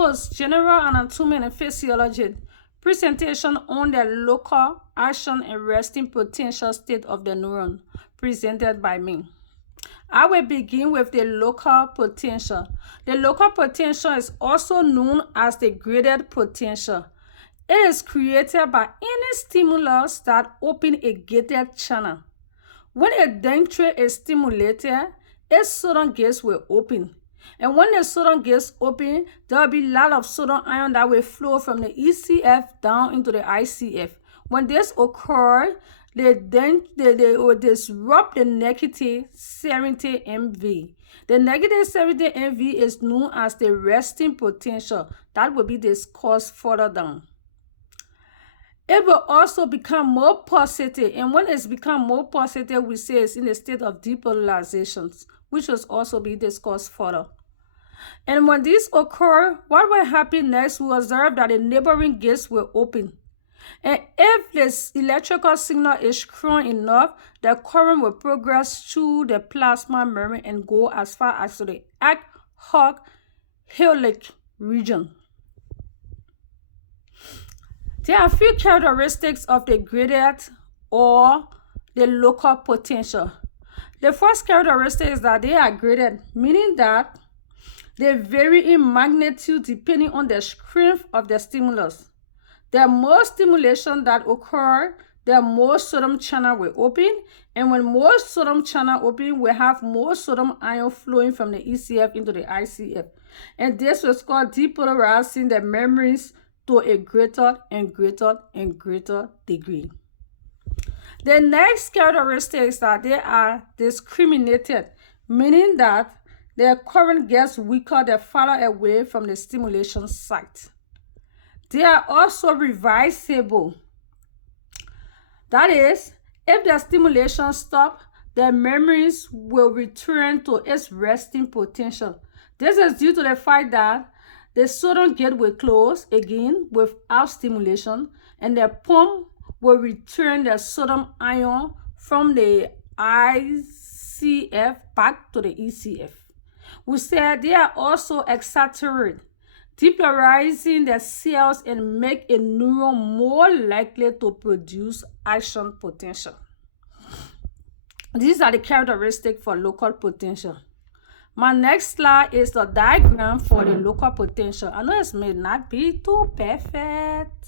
host general anatomy and physiology presentation on the local action and resting potential state of the neuron, presented by me. I will begin with the local potential. The local potential is also known as the graded potential. It is created by any stimulus that opens a gated channel. When a dendrite is stimulated, its sodium gates will open. And when the sodium gates open, there will be a lot of sodium ion that will flow from the ECF down into the ICF. When this occurs, they will disrupt the negative 70 MV. The negative 70 MV is known as the resting potential. That will be discussed further down. It will also become more positive, and when it's become more positive, we say it's in a state of depolarization, which will also be discussed further. And when this occurs, what will happen next? We observe that the neighboring gates will open. And if this electrical signal is strong enough, the current will progress through the plasma membrane and go as far as to the ad hoc helix region. There are a few characteristics of the graded or the local potential. The first characteristic is that they are graded, meaning that they vary in magnitude depending on the strength of the stimulus. The more stimulation that occurs, the more sodium channel will open, and when more sodium channel open, we have more sodium ion flowing from the ECF into the ICF. And this was called depolarizing the membranes to a greater and greater and greater degree. The next characteristic is that they are discriminated, meaning that the current gets weaker the farther away from the stimulation site. They are also reversible. That is, if the stimulation stops, the membranes will return to its resting potential. This is due to the fact that the sodium gate will close again without stimulation, and the pump will return the sodium ion from the ICF back to the ECF. We said they are also exaggerated, depolarizing the cells and make a neuron more likely to produce action potential. These are the characteristics for local potential. My next slide is the diagram for the local potential. I know it may not be too perfect.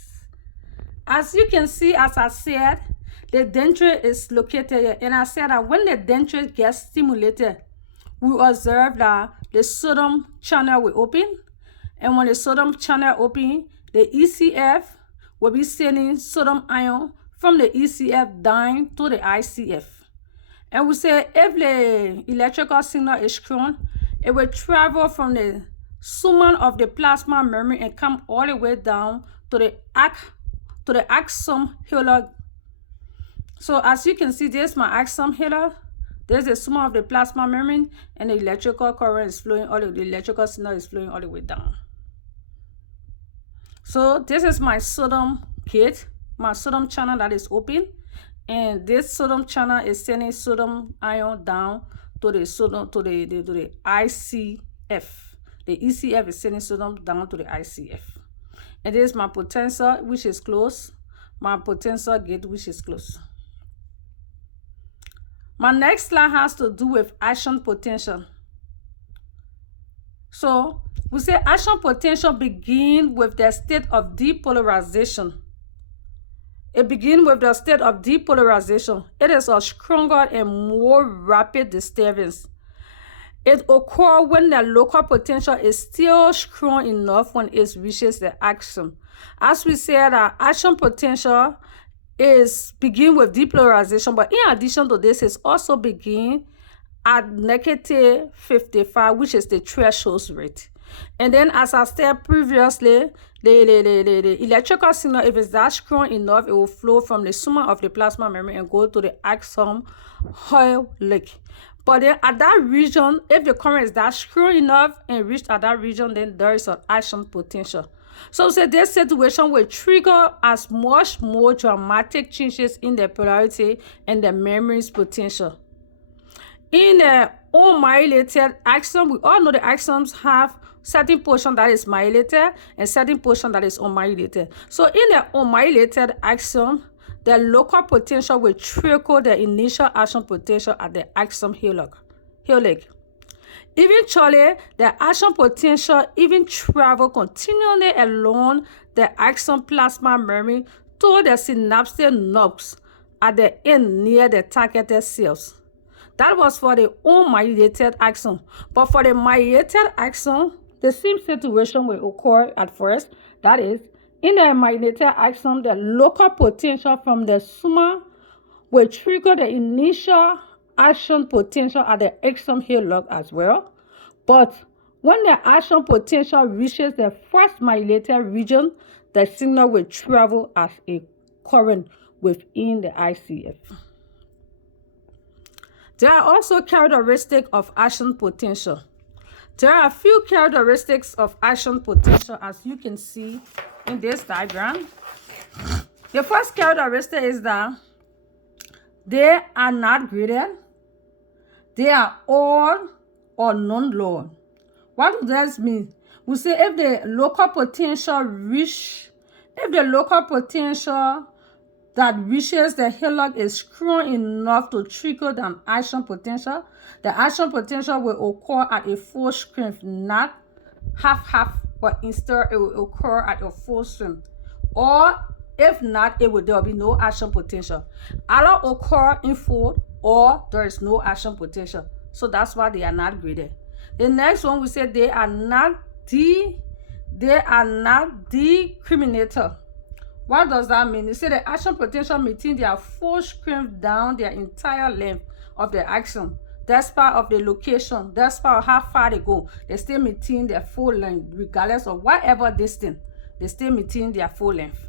As you can see, as I said, the dendrite is located here. And I said that when the dendrite gets stimulated, we observe that the sodium channel will open. And when the sodium channel opens, the ECF will be sending sodium ion from the ECF down to the ICF. And we say if the electrical signal is strong, it will travel from the summum of the plasma membrane and come all the way down to the axon helix. So as you can see, this is my axon helix. There's the summum of the plasma membrane, and the electrical current is flowing the electrical signal is flowing all the way down. So this is my sodium gate, my sodium channel that is open. And this sodium channel is sending sodium ion down to the ICF. The ECF is sending sodium down to the ICF. And this is my potential, which is closed. My potential gate, which is closed. My next slide has to do with action potential. So we say action potential begins with the state of depolarization. It begins with the state of depolarization. It is a stronger and more rapid disturbance. It occurs when the local potential is still strong enough when it reaches the action. As we said, action potential begin with depolarization, but in addition to this, it also begins at negative 55, which is the threshold rate. And then, as I said previously, the electrical signal, if it's that strong enough, it will flow from the summum of the plasma membrane and go to the axon helix. But then at that region, if the current is that strong enough and reached at that region, then there is an action potential. So this situation will trigger as much more dramatic changes in the polarity and the membrane's potential. In the unmyelinated axon, we all know the axons have certain portion that is myelated and certain portion that is unmyelated. So in the unmyelated axon, the local potential will trickle the initial action potential at the axon hillock. Eventually, the action potential even travel continually along the axon plasma membrane to the synaptic nodes at the end near the targeted cells. That was for the unmyelated axon. But for the myelated axon, the same situation will occur at first. That is, in the myelated axon, the local potential from the soma will trigger the initial action potential at the axon hillock as well. But when the action potential reaches the first myelated region, the signal will travel as a current within the ICF. There are also characteristics of action potential. There are a few characteristics of action potential, as you can see in this diagram. The first characteristic is that they are not graded. They are odd or non-load. What does that mean? We say if the local potential that reaches the hillock is strong enough to trigger the action potential, the action potential will occur at a full strength, not half, but instead it will occur at a full strength. Or if not, there will be no action potential. Either occur in full or there is no action potential. So that's why they are not graded. The next one, we say they are not decriminator. What does that mean? You say the action potential maintain their full strength down their entire length of the axon. That's part of the location. That's part of how far they go. They still maintain their full length regardless of whatever distance. They still maintain their full length.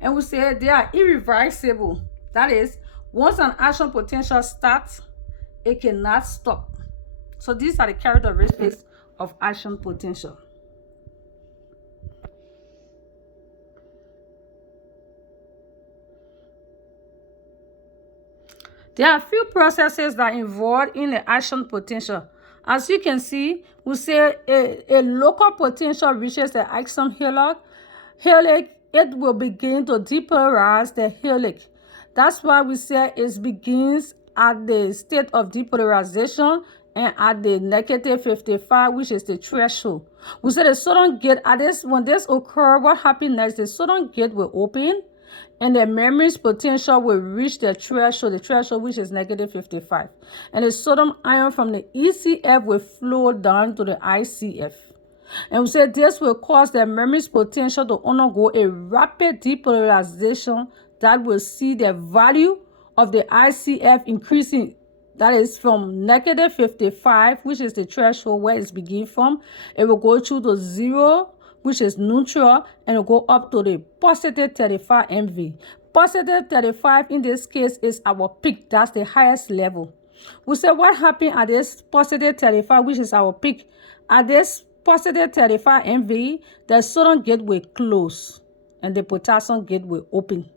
And we say they are irreversible. That is, once an action potential starts, it cannot stop. So these are the characteristics of action potential. There are a few processes that are involved in the action potential. As you can see, we say a local potential reaches the axon hillock. It will begin to depolarize the hillock. That's why we say it begins at the state of depolarization and at the negative 55, which is the threshold. We say the sodium gate, when this occurs, what happens next? The sodium gate will open and the membrane's potential will reach the threshold which is negative 55. And the sodium ion from the ECF will flow down to the ICF. And we say this will cause the membrane's potential to undergo a rapid depolarization that will see the value of the ICF increasing. That is from negative 55, which is the threshold where it begins from. It will go through to 0, which is neutral, and it will go up to the positive 35 MV. Positive 35 in this case is our peak. That's the highest level. We say what happened at this positive 35, which is our peak. At this positive 35 MV, the sodium gate will close and the potassium gate will open.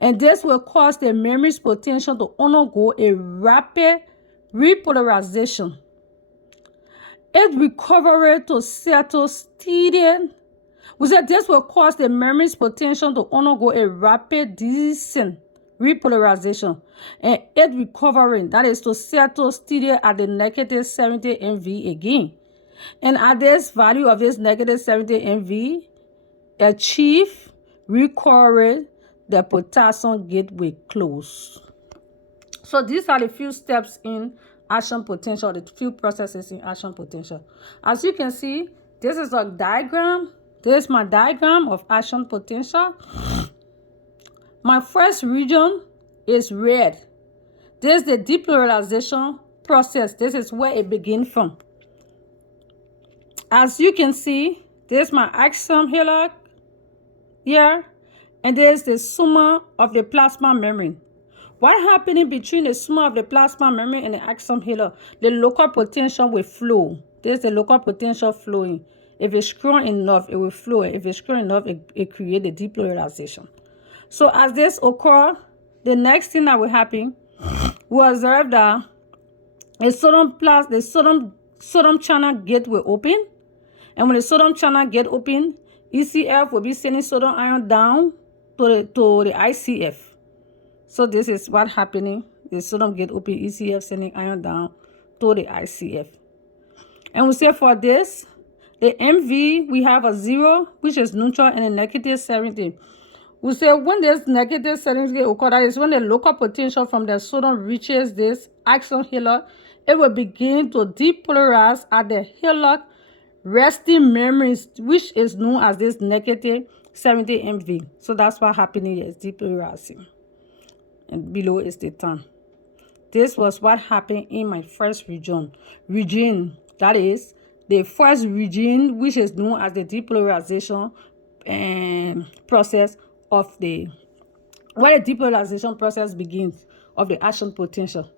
And this will cause the membrane's potential to undergo a rapid repolarization. It recovery to settle steady. We said this will cause the membrane's potential to undergo a rapid descent, repolarization, and it recovering, that is to settle steady at the negative 70 MV again. And at this value of this negative 70 MV, achieve recovery, the potassium gate will close. So these are the few steps in action potential, the few processes in action potential. As you can see, this is a diagram. This is my diagram of action potential. My first region is red. This is the depolarization process. This is where it begins from. As you can see, this is my axon hillock here, and there's the soma of the plasma membrane. What happening between the soma of the plasma membrane and the axon hillock? The local potential will flow. There's the local potential flowing. If it's strong enough, it will flow. If it's strong enough, it creates a depolarization. So as this occurs, the next thing that will happen, we observe that the sodium channel gate will open, And when the sodium channel get open, ECF will be sending sodium ion down to the ICF. So this is what happening. The sodium get open, ECF sending ion down to the ICF. And we say for this, the MV, we have a 0, which is neutral, and a negative 70. We say when this negative 70 occurs, that is when the local potential from the sodium reaches this action halide, it will begin to depolarize at the halide resting memories, which is known as this negative 70 MV. So that's what happening here, is depolarizing. And below is the time. This was what happened in my first region. That is the first region, which is known as the depolarization process of where the depolarization process begins of the action potential.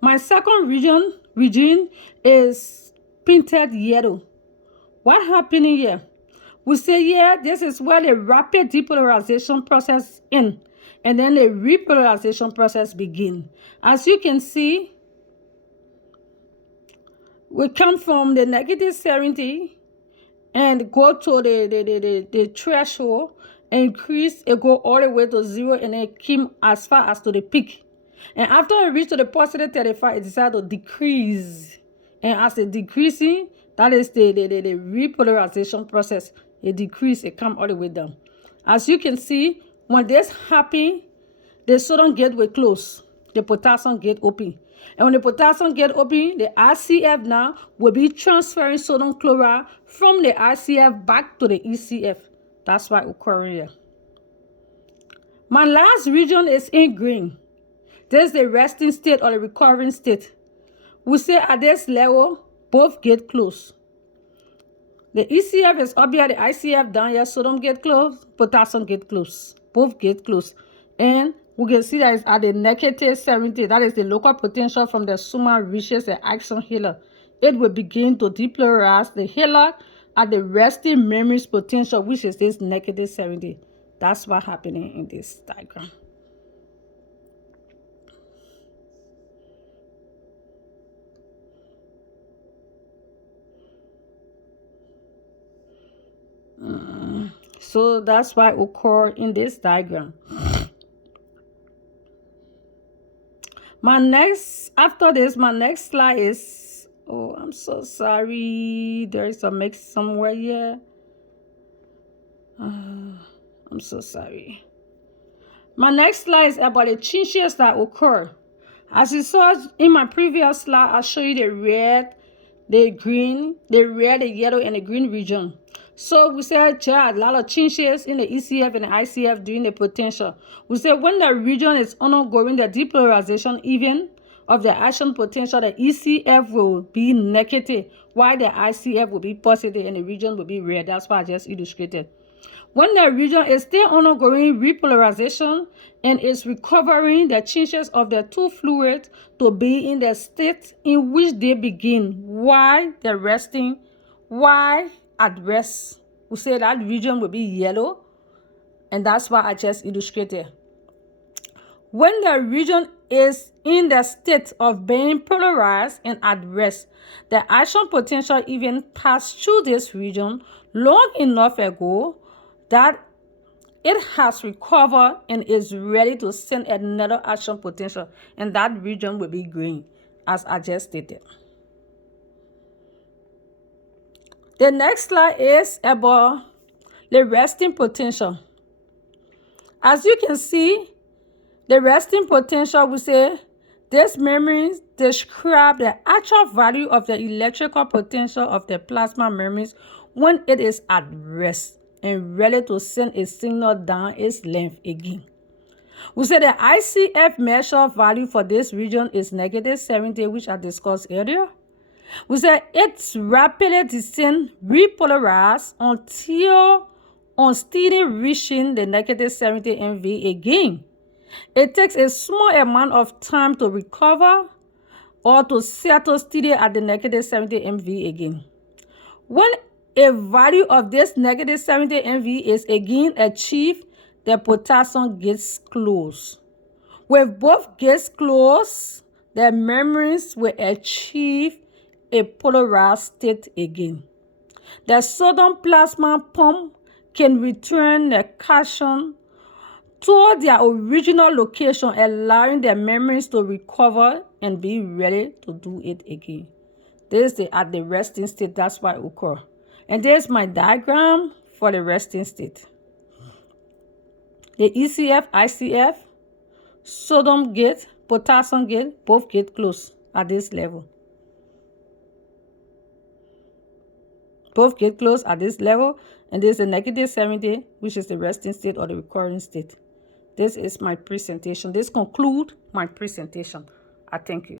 My second region is painted yellow. What happened here? We say here, this is where the rapid depolarization process ends, and then the repolarization process begins. As you can see, we come from the negative 70 and go to the threshold, increase, it go all the way to 0, and then came as far as to the peak. And after it reached to the positive 35, it decided to decrease. And as it decreasing, that is the repolarization process. It decrease, it come all the way down. As you can see, when this happens, the sodium gate will close, the potassium gate open. And when the potassium gate open, the ICF now will be transferring sodium chloride from the ICF back to the ECF. That's why occurring here. My last region is in green. This is the resting state or the recovering state. We say at this level, both gate close. The ECF is up here, the ICF down here, sodium gate close, potassium gate close. Both gate close. And we can see that it's at the negative 70. That is the local potential from the summa reaches the action halide. It will begin to depolarize the halide at the resting memories potential, which is this negative 70. That's what's happening in this diagram. So that's why it occurs in this diagram. After this, my next slide is, oh, I'm so sorry. There is a mix somewhere here. I'm so sorry. My next slide is about the changes that occur. As you saw in my previous slide, I showed you the red, the green, the red, the yellow, and the green region. So we said there are a lot of changes in the ECF and the ICF during the potential. We said when the region is undergoing the depolarization event of the action potential, the ECF will be negative, while the ICF will be positive and the region will be red. That's why I just illustrated. When the region is still undergoing repolarization and is recovering the changes of the two fluids to be in the state in which they begin while they're resting, while at rest, we say that region will be yellow, and that's why I just illustrated. When the region is in the state of being polarized and at rest, the action potential even passed through this region long enough ago that it has recovered and is ready to send another action potential, and that region will be green, as I just stated. The next slide is about the resting potential. As you can see, the resting potential, we say, these memories describe the actual value of the electrical potential of the plasma memories when it is at rest and ready to send a signal down its length again. We say the ICF measure value for this region is negative 70, which I discussed earlier. We say its rapidly descent repolarize until on steady reaching the negative 70 MV again. It takes a small amount of time to recover or to settle steady at the negative 70 MV again. When a value of this negative 70 MV is again achieved, the potassium gets closed. With both gates closed, the memories will achieve a polarized state again. The sodium plasma pump can return the cation to their original location, allowing the memories to recover and be ready to do it again. This is at the resting state. That's why it occurs. And there's my diagram for the resting state. The ECF, ICF, sodium gate, potassium gate, both gate close at this level. Both gate close at this level, and there's the -70, which is the resting state or the recurring state. This is my presentation. This concludes my presentation. I thank you.